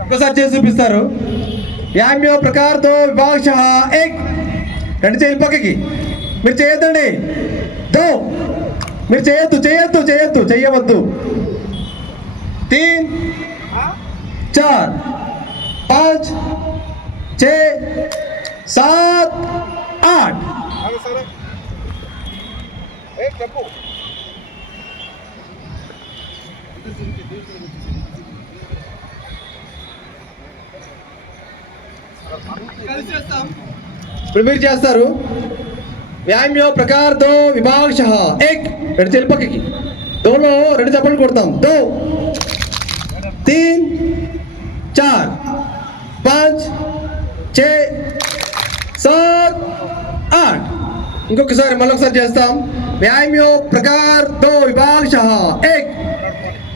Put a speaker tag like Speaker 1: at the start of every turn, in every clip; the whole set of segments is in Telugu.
Speaker 1: ఒకసారి చేసి చూపిస్తారు. యామ్యో ప్రకారతో విభాష ఎక్ రెండు చేయి పక్కకి. మీరు చేయొద్దండి. దో. మీరు చేయొద్దు చేయొద్దు చేయొద్దు. చెయ్యవద్దు. తీన్. చార్. పాంచ్
Speaker 2: చే. సాత్. ఆట్. చెప్పు.
Speaker 1: ప్రిపేర్ చేస్తారు. వ్యాయామ్యో ప్రకారతో విభాగశ ఏక్ రెండు చేతులు దోలో రెండు చెప్పలు కొడతాం. దో. తీన్ చార్. పాంచ్ చే సాత్ ఆట్. ఇంకొకసారి మళ్ళొకసారి చేస్తాం. వ్యాయామ్యో ప్రకార్ దో విభాగశ ఏక్.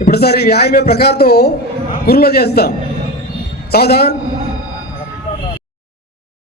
Speaker 2: ఇప్పుడు
Speaker 1: సార్ ఈ వ్యాయామే ప్రకారంతో గురులో చేస్తాం. సాధారణ